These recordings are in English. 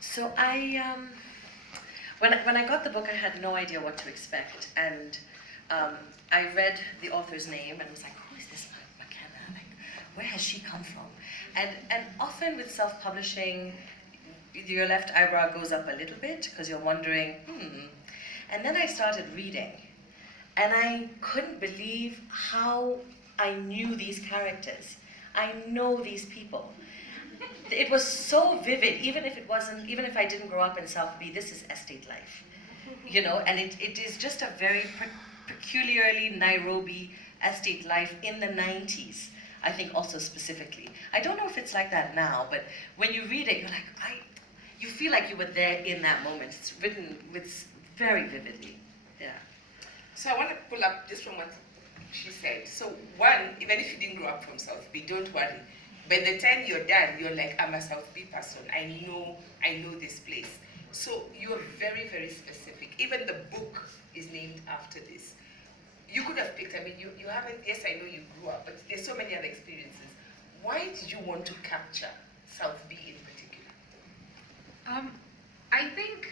So when I got the book, I had no idea what to expect, and I read the author's name and was like, who is this Makena? Like, where has she come from? And often with self-publishing, your left eyebrow goes up a little bit because you're wondering, And then I started reading, and I couldn't believe how I knew these characters. I know these people. It was so vivid, even if I didn't grow up in South B, this is estate life, and it is just a very peculiarly Nairobi estate life in the 90s, I think also specifically. I don't know if it's like that now, but when you read it, you're like, you feel like you were there in that moment. It's written with very vividly, yeah. So I want to pull up just from what she said. So one, even if you didn't grow up from South B, don't worry. By the time you're done, you're like, I'm a South B person. I know this place. So you're very, very specific. Even the book is named after this. You could have picked, you haven't, yes, I know you grew up, but there's so many other experiences. Why did you want to capture South B in particular? I think,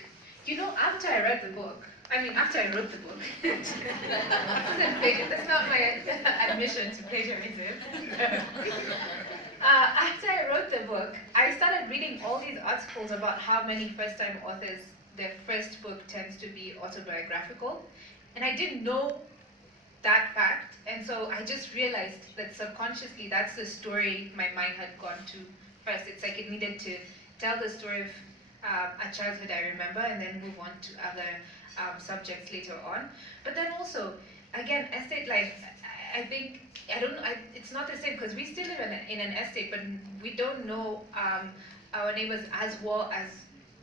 after I read the book, after I wrote the book, that's not my admission to plagiarism. After I wrote the book, I started reading all these articles about how many first-time authors, their first book tends to be autobiographical. And I didn't know that fact, and so I just realized that subconsciously that's the story my mind had gone to first. It's like it needed to tell the story of a childhood I remember and then move on to other subjects later on. But then also, again, estate life, I think, it's not the same because we still live in an estate, but we don't know our neighbors as well as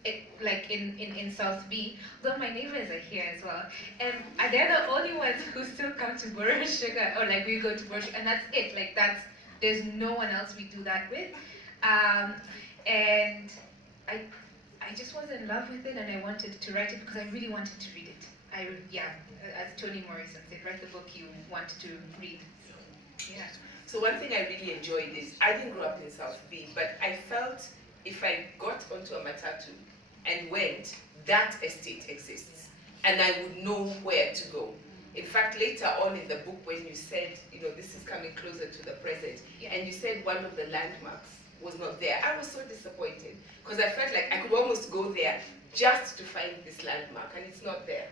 in South B, though my neighbors are here as well. And they're the only ones who still come to borrow sugar, or we go to borrow sugar, and that's it. There's no one else we do that with. And I just was in love with it, and I wanted to write it because I really wanted to read it. As Toni Morrison said, write the book you want to read. Yeah. So one thing I really enjoyed is, I didn't grow up in South B, but I felt if I got onto a matatu and went, that estate exists, and I would know where to go. In fact, later on in the book, when you said, this is coming closer to the present, and you said one of the landmarks was not there, I was so disappointed, because I felt like I could almost go there just to find this landmark, and it's not there.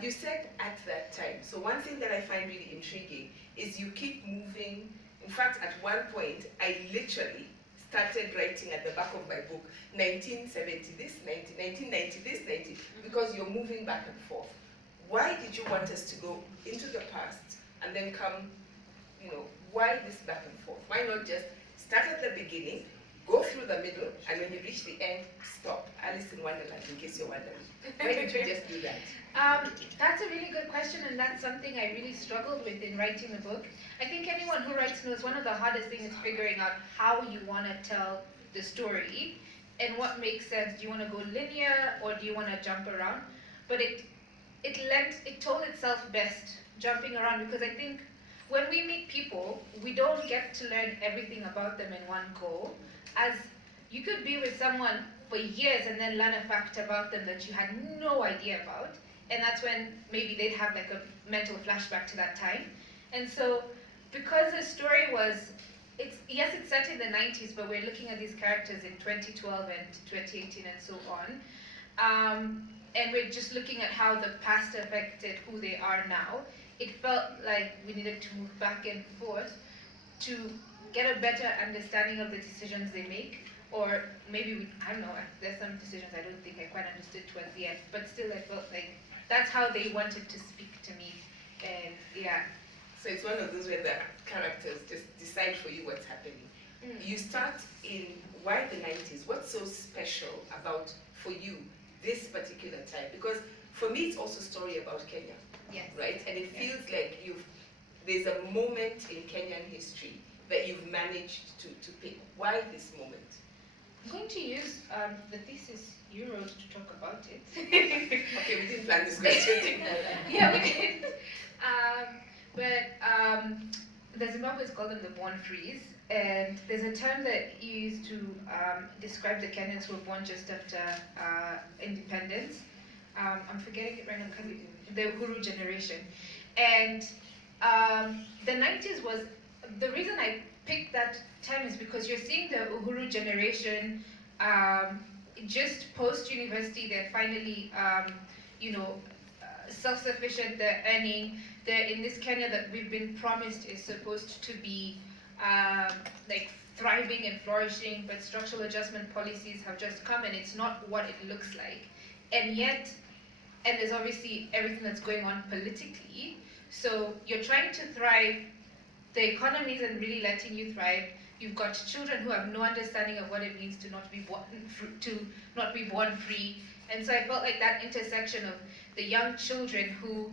You said at that time, so one thing that I find really intriguing is you keep moving. In fact, at one point, I literally started writing at the back of my book, 1970 this, 1990 this, 90, because you're moving back and forth. Why did you want us to go into the past and then come, why this back and forth? Why not just start at the beginning, go through the middle, and when you reach the end, stop. Alice in Wonderland, in case you're wondering. Why did you just do that? That's a really good question, and that's something I really struggled with in writing the book. I think anyone who writes knows one of the hardest things is figuring out how you want to tell the story and what makes sense. Do you want to go linear or do you want to jump around? But it told itself best jumping around, because I think when we meet people, we don't get to learn everything about them in one go. As you could be with someone for years and then learn a fact about them that you had no idea about, and that's when maybe they'd have a mental flashback to that time. And so, because the story it's set in the 90s, but we're looking at these characters in 2012 and 2018 and so on, and we're just looking at how the past affected who they are now. It felt like we needed to move back and forth to get a better understanding of the decisions they make, or maybe I don't know, there's some decisions I don't think I quite understood towards the end, but still I felt like that's how they wanted to speak to me, and yeah. So it's one of those where the characters just decide for you what's happening. You start in why the 90s? What's so special about, for you, this particular time? Because for me, it's also a story about Kenya, yes. Right? And it feels like there's a moment in Kenyan history that you've managed to pick. Why this moment? I'm going to use the thesis you wrote to talk about it. Okay, we didn't plan this question. Yeah, we did. But the Zimbabweans call them the born frees, And there's a term that you used to describe the Kenyans who were born just after independence. I'm forgetting it right now, the Uhuru generation. And the 90s was, the reason I picked that term is because you're seeing the Uhuru generation just post-university, they're finally, self-sufficient, they're earning, they're in this Kenya that we've been promised is supposed to be like thriving and flourishing, but structural adjustment policies have just come and it's not what it looks like. And yet, and there's obviously everything that's going on politically, so you're trying to thrive, the economy isn't really letting you thrive, you've got children who have no understanding of what it means to not be born free, and so I felt like that intersection of the young children who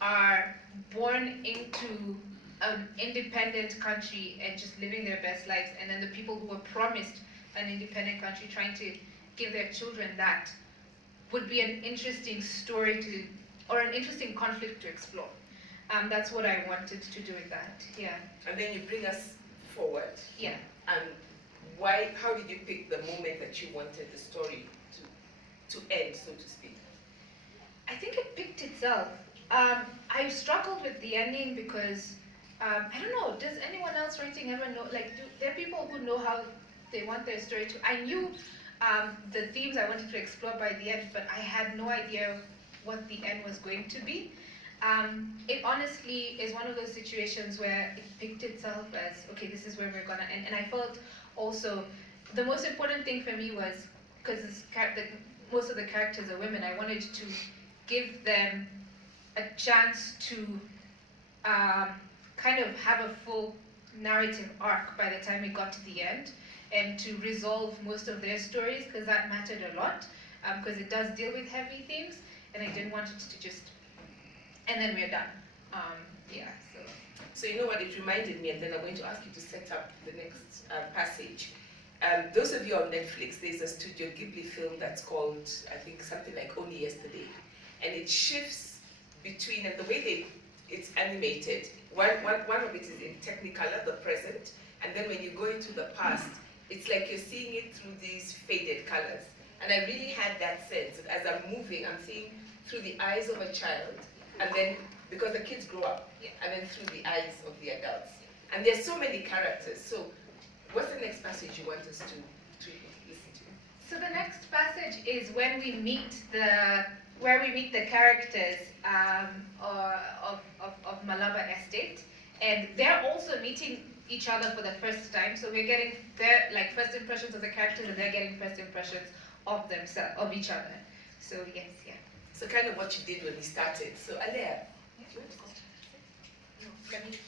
are born into an independent country and just living their best lives, and then the people who were promised an independent country trying to give their children that, would be an interesting story to, or an interesting conflict to explore. That's what I wanted to do with that, yeah. And then you bring us forward. Yeah. And why? How did you pick the moment that you wanted the story to end, so to speak? I think it picked itself. I struggled with the ending because, I don't know, does anyone else writing ever know, like, there are people who know how they want their story to, I knew the themes I wanted to explore by the end, but I had no idea what the end was going to be. It honestly is one of those situations where it picked itself as, okay, this is where we're gonna end. And I felt also, the most important thing for me was, because most of the characters are women, I wanted to give them a chance to kind of have a full narrative arc by the time we got to the end, and to resolve most of their stories, because that mattered a lot, because it does deal with heavy themes, and I didn't want it to just, and then we're done. Yeah, so. So you know what, it reminded me, and then I'm going to ask you to set up the next passage. Those of you on Netflix, there's a Studio Ghibli film that's called, I think, something like Only Yesterday. And it shifts between, and the way it's animated, one of it is in Technicolor, the present, and then when you go into the past, it's like you're seeing it through these faded colors. And I really had that sense. As I'm moving, I'm seeing through the eyes of a child, and then, because the kids grow up, and then through the eyes of the adults. And there's so many characters. So what's the next passage you want us to listen to? So the next passage is when we meet the characters of Malaba Estate, and they're also meeting each other for the first time. So we're getting their first impressions of the characters, and they're getting first impressions of themselves, of each other. So yes, yeah. So kind of what you did when you started. So Aleya, No, let me